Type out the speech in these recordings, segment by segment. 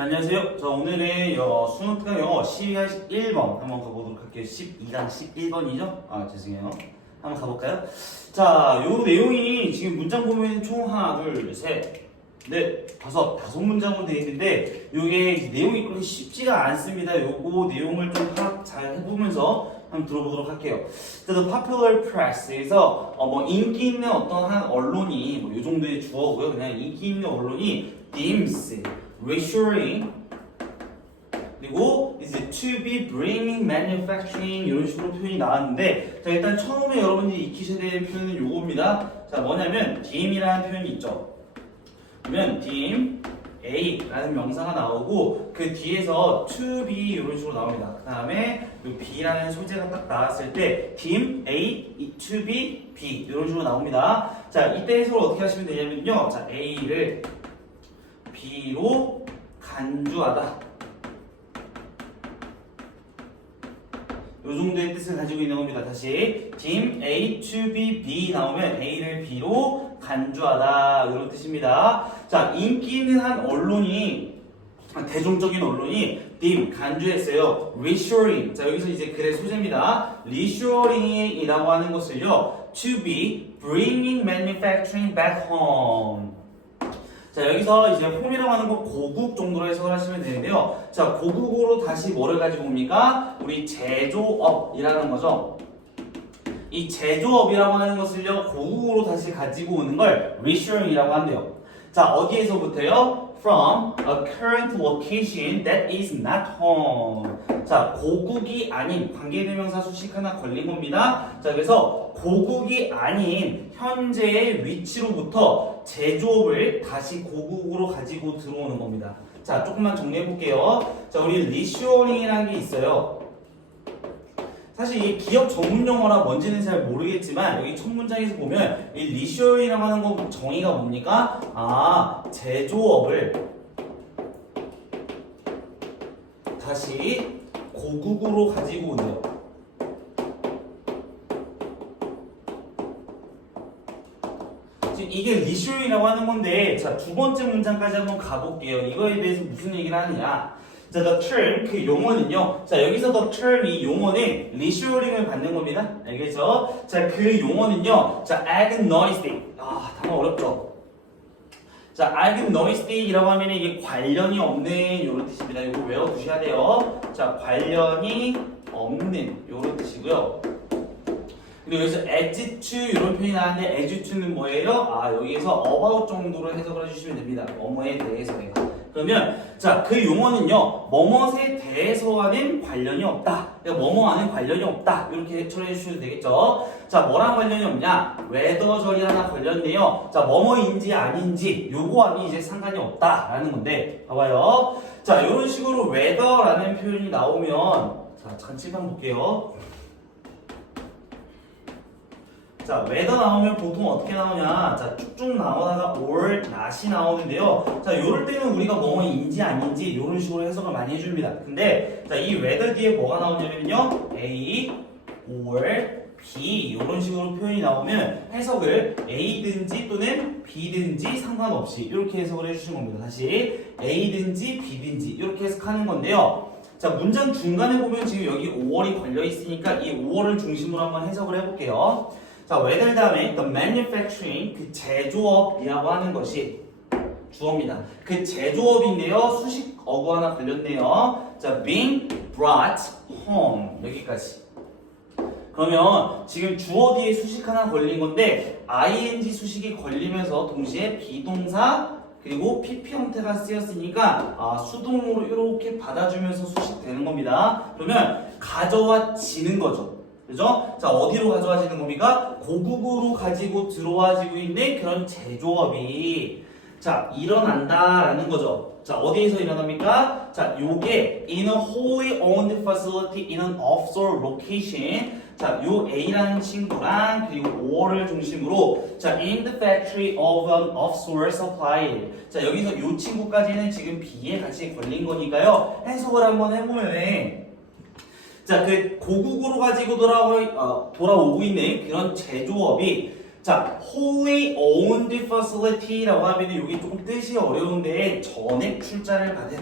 안녕하세요. 자, 오늘의 수능특강 영어 12강 1번 한번 가보도록 할게요. 12강 11번이죠? 죄송해요. 한번 가볼까요? 자, 요 내용이 지금 문장 보면 총 하나, 둘, 셋, 넷, 다섯 문장으로 되어 있는데 요게 내용이 그렇게 쉽지가 않습니다. 요거 내용을 좀 파악 잘 해보면서 한번 들어보도록 할게요. The popular press에서 인기 있는 어떤 한 언론이 요 정도의 주어고요. 그냥 인기 있는 언론이 deems reshoring 그리고 이제 to be bringing manufacturing 이런 식으로 표현이 나왔는데 자 일단 처음에 여러분들이 익히셔야 되는 표현은 요겁니다. 자 뭐냐면 deem이라는 표현이 있죠. 그러면 deem A라는 명사가 나오고 그 뒤에서 to be 이런 식으로 나옵니다. 그 다음에 B라는 소재가 딱 나왔을 때 deem A, to be B 이런 식으로 나옵니다. 자 이때 해석을 어떻게 하시면 되냐면요. 자 A를 B로 간주하다. 요 정도의 뜻을 가지고 있는 겁니다. 다시 deem A to be B 나오면 A를 B로 간주하다 이런 뜻입니다. 자 인기 있는 한 언론이 대중적인 언론이 deem 간주했어요. reshoring 자 여기서 이제 글의 소재입니다. reshoring이라고 하는 것을요 to be bringing manufacturing back home 자 여기서 이제 홈이라고 하는 거 고국 정도로 해석을 하시면 되는데요. 자 고국으로 다시 뭐를 가지고 옵니까? 우리 제조업이라는 거죠. 이 제조업이라고 하는 것을요 고국으로 다시 가지고 오는 걸 reshoring이라고 한대요. 자 어디에서부터요? From a current location that is not home. 자 고국이 아닌 관계대명사 수식 하나 걸린 겁니다. 자 그래서 고국이 아닌 현재의 위치로부터 제조업을 다시 고국으로 가지고 들어오는 겁니다. 자 조금만 정리해 볼게요. 자 우리 리쇼어링이라는 게 있어요. 사실 이 기업 전문 용어라 뭔지는 잘 모르겠지만 여기 첫 문장에서 보면 이 리쇼어링이라고 하는 거 정의가 뭡니까? 제조업을 다시 고국으로 가지고 온대요. 지금 이게 리쇼어링이라고 하는 건데 자 두 번째 문장까지 한번 가볼게요. 이거에 대해서 무슨 얘기를 하느냐? 자, the term, 그 용어는요. 자, 여기서 the term, 이 용어는 리쇼어링을 받는 겁니다. 알겠죠? 자, 그 용어는요. 자, agnostic. 단어 어렵죠? 자, agnostic이라고 하면 이게 관련이 없는 이런 뜻입니다. 이거 외워두셔야 돼요. 자, 관련이 없는 이런 뜻이고요. 그리고 여기서 as to 이런 표현이 나왔는데 as to는 뭐예요? 여기에서 about 정도로 해석을 해주시면 됩니다. 뭐뭐에 대해서예요. 그러면 자 그 용어는요 뭐뭇에 대해서와는 관련이 없다. 그러니까 뭐뭐와는 관련이 없다. 이렇게 처리해 주셔도 되겠죠. 자 뭐랑 관련이 없냐? 웨더 절이나 관련돼요. 자 뭐뭐인지 아닌지 요거와는 이제 상관이 없다라는 건데 봐봐요. 자 이런 식으로 웨더라는 표현이 나오면 자 잠깐 칠판 볼게요. 자, whether 나오면 보통 어떻게 나오냐? 자, 쭉쭉 나오다가 or, not이 나오는데요. 자, 요럴 때는 우리가 뭐뭐인지 아닌지 이런 식으로 해석을 많이 해줍니다. 근데 자, 이 whether 뒤에 뭐가 나오냐면요. A, or, B 이런 식으로 표현이 나오면 해석을 A든지 또는 B든지 상관없이 이렇게 해석을 해주시는 겁니다. 다시 A든지 B든지 이렇게 해석하는 건데요. 자, 문장 중간에 보면 지금 여기 5월이 걸려 있으니까 이 5월을 중심으로 한번 해석을 해볼게요. 자, whether 다음에 the manufacturing 그 제조업이라고 하는 것이 주어입니다. 그 제조업인데요. 수식 어구 하나 걸렸네요. 자, being brought home 여기까지. 그러면 지금 주어 뒤에 수식 하나 걸린 건데 ing 수식이 걸리면서 동시에 비동사 그리고 pp 형태가 쓰였으니까 수동으로 이렇게 받아주면서 수식되는 겁니다. 그러면 가져와지는 거죠. 그죠? 자, 어디로 가져와지는 겁니까? 고국으로 가지고 들어와지고 있는 그런 제조업이 자, 일어난다라는 거죠. 자, 어디에서 일어납니까? 자, 요게 in a wholly owned facility in an offshore location. 자, 요 A라는 친구랑 그리고 5월을 중심으로 자, in the factory of an offshore supplier. 자, 여기서 요 친구까지는 지금 B에 같이 걸린 거니까요. 해석을 한번 해보면은 자, 그 고국으로 가지고 돌아오고 있는 그런 제조업이 자, wholly owned facility라고 하면 이게 조금 뜻이 어려운데 전액 출자를 받은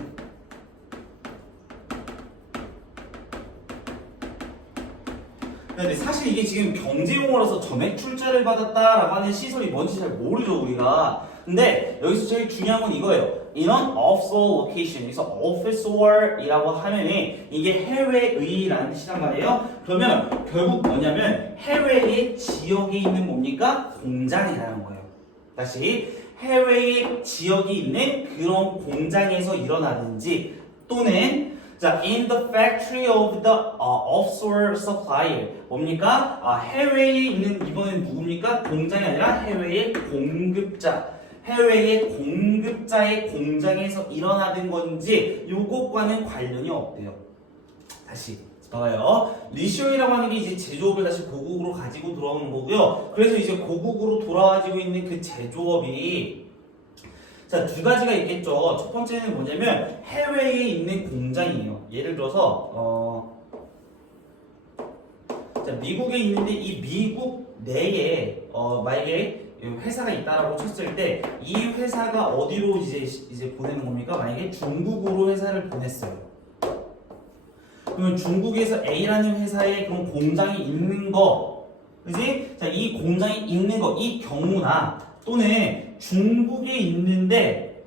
근데 사실 이게 지금 경제용어라서 점액 출자를 받았다라고 하는 시설이 뭔지 잘 모르죠 우리가. 근데 여기서 제일 중요한 건 이거예요. In an offshore location. 여기서 offshore이라고 하면은 이게 해외의라는 뜻이란 말이에요. 그러면 결국 뭐냐면 해외의 지역에 있는 뭡니까? 공장이라는 거예요. 다시 해외의 지역이 있는 그런 공장에서 일어나든지 또는 자, in the factory of the offshore supplier. 뭡니까? 해외에 있는 이번엔 누굽니까? 공장이 아니라 해외의 공급자. 해외의 공급자의 공장에서 일어나는 건지 요것과는 관련이 없대요. 다시 봐봐요. 리쇼이라고 하는 게 이제 제조업을 다시 고국으로 가지고 돌아오는 거고요. 그래서 이제 고국으로 돌아와지고 있는 그 제조업이 자, 두 가지가 있겠죠. 첫 번째는 뭐냐면 해외에 있는 공장이에요. 예를 들어서 자, 미국에 있는데 이 미국 내에 만약에 회사가 있다라고 쳤을 때 이 회사가 어디로 이제 보내는 겁니까? 만약에 중국으로 회사를 보냈어요. 그러면 중국에서 A라는 회사에 그런 공장이 있는 거, 그지? 자, 이 공장이 있는 거, 이 경우나 또는 중국에 있는데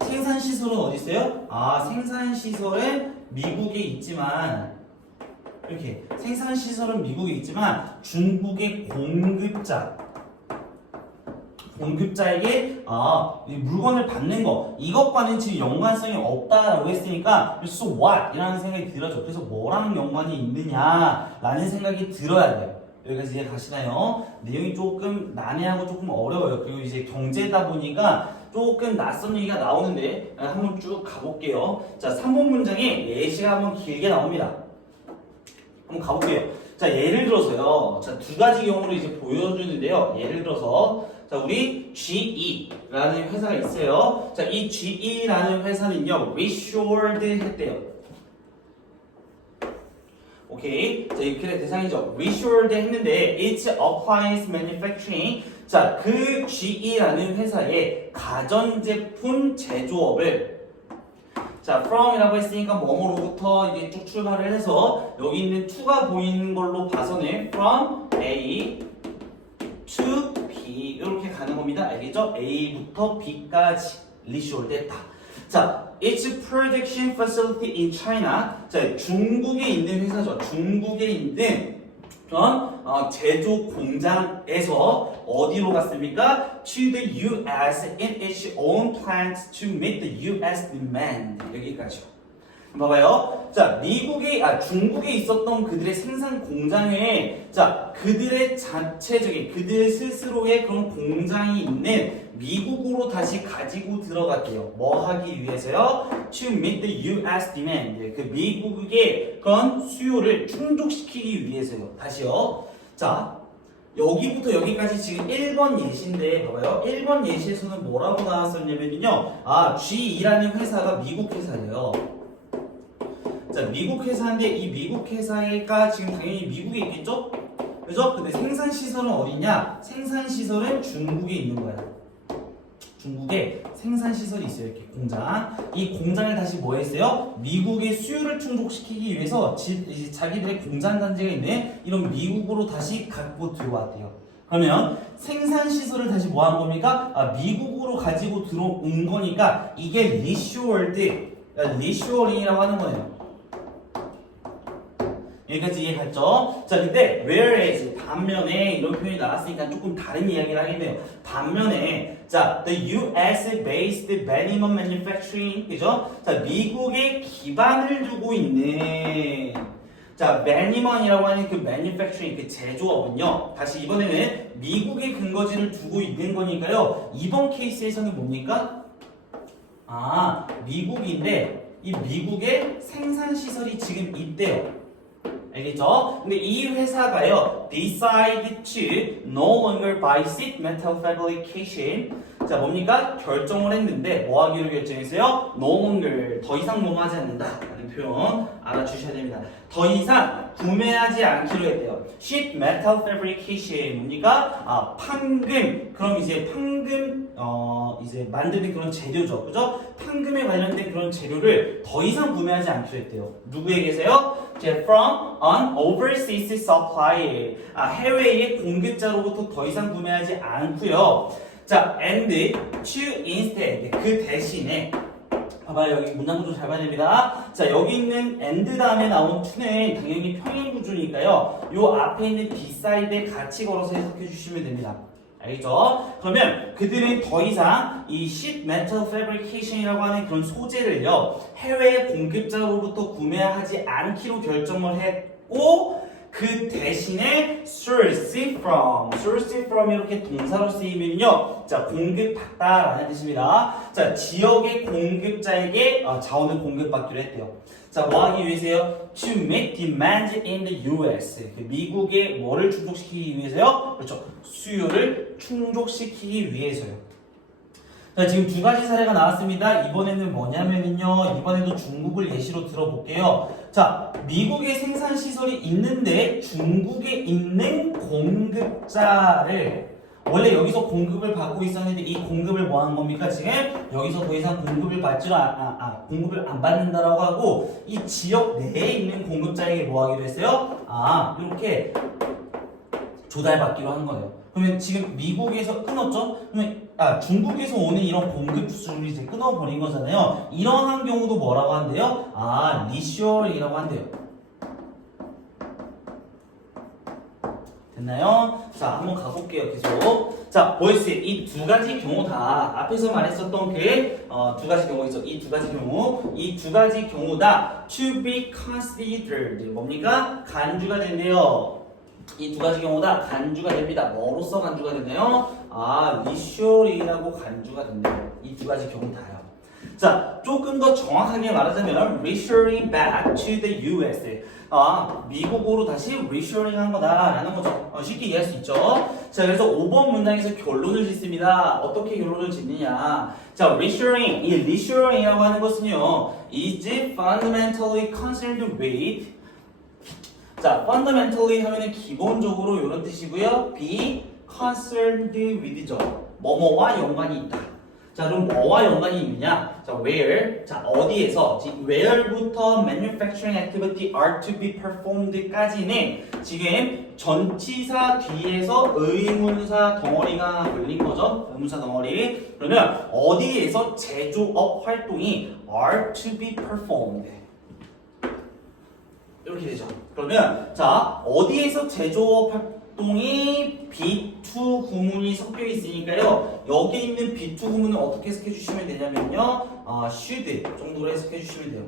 생산 시설은 어디 있어요? 생산 시설은 미국에 있지만 이렇게 생산 시설은 미국에 있지만 중국의 공급자에게 이 물건을 받는 거 이것과는 지금 연관성이 없다라고 했으니까 so what? 이라는 생각이 들어죠. 그래서 뭐랑 연관이 있느냐라는 생각이 들어야 돼요. 여기까지 이해 가시나요? 내용이 조금 난해하고 조금 어려워요. 그리고 이제 경제다 보니까 조금 낯선 얘기가 나오는데 한번 쭉 가볼게요. 자, 3번 문장에 예시가 한번 길게 나옵니다. 한번 가볼게요. 자, 예를 들어서요. 자, 두 가지 경우를 이제 보여주는데요. 예를 들어서 자, 우리 GE라는 회사가 있어요. 자, 이 GE라는 회사는요, reshored 했대요. 오케이. 자, 이렇게 대상이죠. reshored 했는데, it's appliance manufacturing. 자, 그 GE라는 회사의 가전제품 제조업을 자, from이라고 했으니까 뭐뭐로부터 이게 쭉 출발을 해서 여기 있는 to가 보이는 걸로 봐서는 from A to B 이렇게 가는 겁니다. 알겠죠? A부터 B까지 리쇼를 됐다. 자, its production facility in China. 자, 중국에 있는 회사죠. 중국에 있는 그런 제조 공장에서 어디로 갔습니까? To the US in its own plants to meet the US demand. 여기까지요. 봐봐요. 자, 중국에 있었던 그들의 생산 공장에, 자, 그들의 자체적인, 그들 스스로의 그런 공장이 있는 미국으로 다시 가지고 들어갔대요. 뭐 하기 위해서요? To meet the US demand. 그 미국의 그런 수요를 충족시키기 위해서요. 다시요. 자, 여기부터 여기까지 지금 1번 예시인데, 봐봐요. 1번 예시에서는 뭐라고 나왔었냐면요. GE라는 회사가 미국 회사예요. 자, 미국 회사인데 이 미국 회사가 지금 당연히 미국에 있겠죠? 그죠? 근데 생산 시설은 어디냐? 생산 시설은 중국에 있는 거야. 중국에 생산 시설이 있어요. 이렇게 공장. 이 공장을 다시 뭐 했어요? 미국의 수요를 충족시키기 위해서 이제 자기들의 공장 단지가 있는 이런 미국으로 다시 갖고 들어왔대요. 그러면 생산 시설을 다시 뭐 한 겁니까? 미국으로 가지고 들어온 거니까 이게 리쇼어링이라고 하는 거예요. 여기까지 이해갔죠? 자, 근데 whereas 반면에 이런 표현이 나왔으니까 조금 다른 이야기를 하겠네요. 반면에 자, the US-based minimum manufacturing, 그죠? 자, 미국에 기반을 두고 있는 자, minimum이라고 하는 그 manufacturing, 그 제조업은요. 다시 이번에는 미국에 근거지를 두고 있는 거니까요. 이번 케이스에서는 뭡니까? 미국인데 이 미국에 생산 시설이 지금 있대요. 알겠죠? 근데 이 회사가요, decide to no longer buy sheet metal fabrication. 자, 자, 뭡니까? 결정을 했는데 뭐 하기로 결정했어요? No longer, 더 이상 뭐 하지 않는다 라는 표현 알아주셔야 됩니다. 더 이상 구매하지 않기로 했대요. sheet metal fabrication 뭡니까? 판금. 그럼 이제 판금 이제 만드는 그런 재료죠, 그죠? 판금에 관련된 그런 재료를 더 이상 구매하지 않기로 했대요. 누구에게서요? from an overseas supplier. 해외의 공급자로부터 더 이상 구매하지 않고요. 자, and to instead. 그 대신에 봐봐요. 여기 문장 구조 잘 봐야 됩니다. 자, 여기 있는 and 다음에 나온 to는 당연히 평행 구조니까요. 요 앞에 있는 beside에 같이 걸어서 해석해 주시면 됩니다. 알겠죠? 그러면 그들은 더 이상 이 sheet metal fabrication이라고 하는 그런 소재를요, 해외 공급자로부터 구매하지 않기로 결정을 했고, 그 대신에 source from 이렇게 동사로 쓰이면요, 자, 공급받다라는 뜻입니다. 자, 지역의 공급자에게 자원을 공급받기로 했대요. 자, 뭐 하기 위해서요? To meet demand in the US. 미국의 뭐를 충족시키기 위해서요? 그렇죠. 수요를 충족시키기 위해서요. 자, 지금 두 가지 사례가 나왔습니다. 이번에는 뭐냐면요, 이번에도 중국을 예시로 들어볼게요. 자, 미국에 생산시설이 있는데 중국에 있는 공급자를 원래 여기서 공급을 받고 있었는데 이 공급을 뭐 하는 겁니까? 지금 여기서 더 이상 공급을 공급을 안 받는다라고 하고 이 지역 내에 있는 공급자에게 뭐 하기로 했어요? 이렇게 조달받기로 하는 거예요. 그러면 지금 미국에서 끊었죠? 그러면 중국에서 오는 이런 공급 수를 이제 끊어버린 거잖아요. 이러한 경우도 뭐라고 한대요? 리쇼링이라고 한대요. 됐나요? 자, 한번 가볼게요. 계속. 자, 보이스 이 두 가지 경우 다 앞에서 말했었던 그 두 가지 경우 있죠. 이 두 가지 경우 다 to be considered 뭡니까? 간주가 된대요. 이 두 가지 경우 다 간주가 됩니다. 뭐로서 간주가 되나요? 리쇼링이라고 간주가 된대요. 이 두 가지 경우 다요. 자, 조금 더 정확하게 말하자면 reshoring back to the US. 미국으로 다시 reshoring 한 거다라는 거죠. 쉽게 이해할 수 있죠. 자, 그래서 5번 문장에서 결론을 짓습니다. 어떻게 결론을 짓느냐. 자, reshoring, 이 reshoring이라고 하는 것은요, is fundamentally concerned with. 자, fundamentally 하면은 기본적으로 이런 뜻이고요. be concerned with죠. 뭐뭐와 연관이 있다. 자, 그럼 뭐와 연관이 있느냐? 자, where. 자, 어디에서? where부터 manufacturing activity are to be performed까지는 지금 전치사 뒤에서 의문사 덩어리가 걸린 거죠. 의문사 덩어리. 그러면 어디에서 제조업 활동이 are to be performed. 이렇게 되죠. 그러면 자, 어디에서 제조업 활동이 B2 구문이 섞여 있으니까요. 여기 있는 B2 구문을 어떻게 해석해 주시면 되냐면요. should 정도로 해석해 주시면 돼요.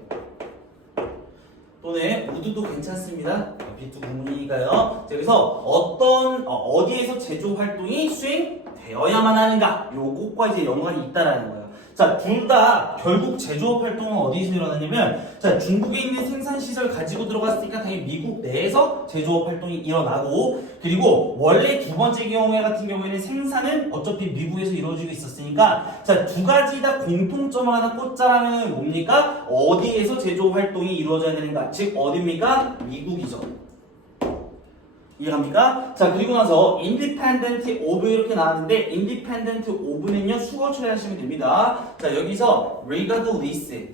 또는 would도 괜찮습니다. B2 구문이니까요. 자, 그래서 어디에서 제조 활동이 수행되어야만 하는가? 요것과 이제 연관이 있다라는 거예요. 자, 둘 다 결국 제조업 활동은 어디서 일어나냐면, 자, 중국에 있는 생산시설 가지고 들어갔으니까 당연히 미국 내에서 제조업 활동이 일어나고, 그리고 원래 두 번째 경우에 같은 경우에는 생산은 어차피 미국에서 이루어지고 있었으니까, 자, 두 가지 다 공통점을 하나 꽂자라면 뭡니까? 어디에서 제조업 활동이 이루어져야 되는가? 즉, 어디입니까? 미국이죠. 이해갑니까? 자, 그리고 나서 independent of 이렇게 나왔는데 independent of는요 수거 처리하시면 됩니다. 자, 여기서 regardless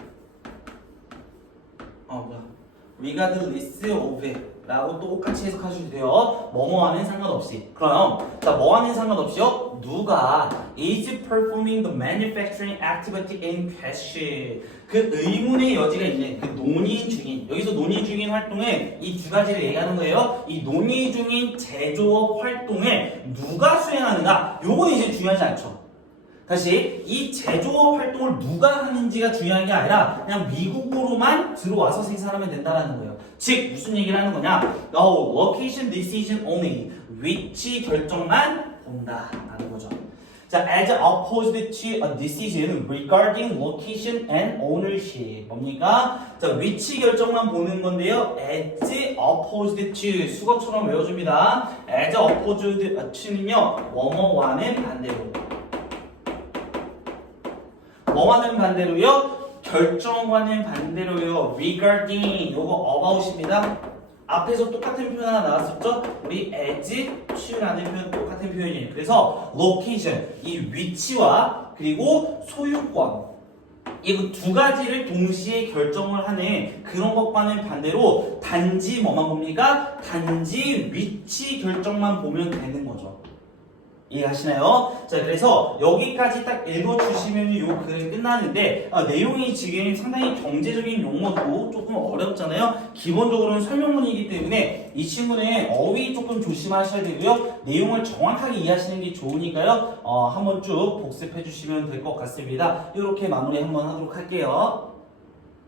regardless of 라고 똑같이 해석하셔도 돼요. 뭐뭐와는 상관없이. 그럼 자, 뭐와는 상관없이요? 누가 is performing the manufacturing activity in question. 그 의문의 여지가 있는 그 논의 중인, 여기서 논의 중인 활동을 이 두 가지를 얘기하는 거예요. 이 논의 중인 제조업 활동을 누가 수행하는가? 요건 이제 중요하지 않죠. 다시 이 제조업 활동을 누가 하는지가 중요한 게 아니라 그냥 미국으로만 들어와서 생산하면 된다는 거예요. 즉 무슨 얘기를 하는 거냐? location decision only. 위치 결정만 본다라는 거죠. 자, as opposed to a decision regarding location and ownership. 뭡니까? 자, 위치 결정만 보는 건데요. as opposed to 수거처럼 외워줍니다. as opposed to는요, 뭐뭐와는 반대로. 뭐와는 반대로요? 결정과는 반대로요. regarding 요거 about입니다. 앞에서 똑같은 표현 하나 나왔었죠? 우리 as, to라는 표현 똑같은 표현이에요. 그래서 location, 이 위치와 그리고 소유권 이 두 가지를 동시에 결정을 하는 그런 것과는 반대로 단지 뭐만 봅니까? 단지 위치 결정만 보면 되는 거죠. 이해하시나요? 자, 그래서 여기까지 딱 읽어주시면 요 글은 끝나는데 내용이 지금 상당히 경제적인 용어도 조금 어렵잖아요. 기본적으로는 설명문이기 때문에 이 친구는 어휘 조금 조심하셔야 되고요. 내용을 정확하게 이해하시는 게 좋으니까요. 한번 쭉 복습해 주시면 될 것 같습니다. 이렇게 마무리 한번 하도록 할게요.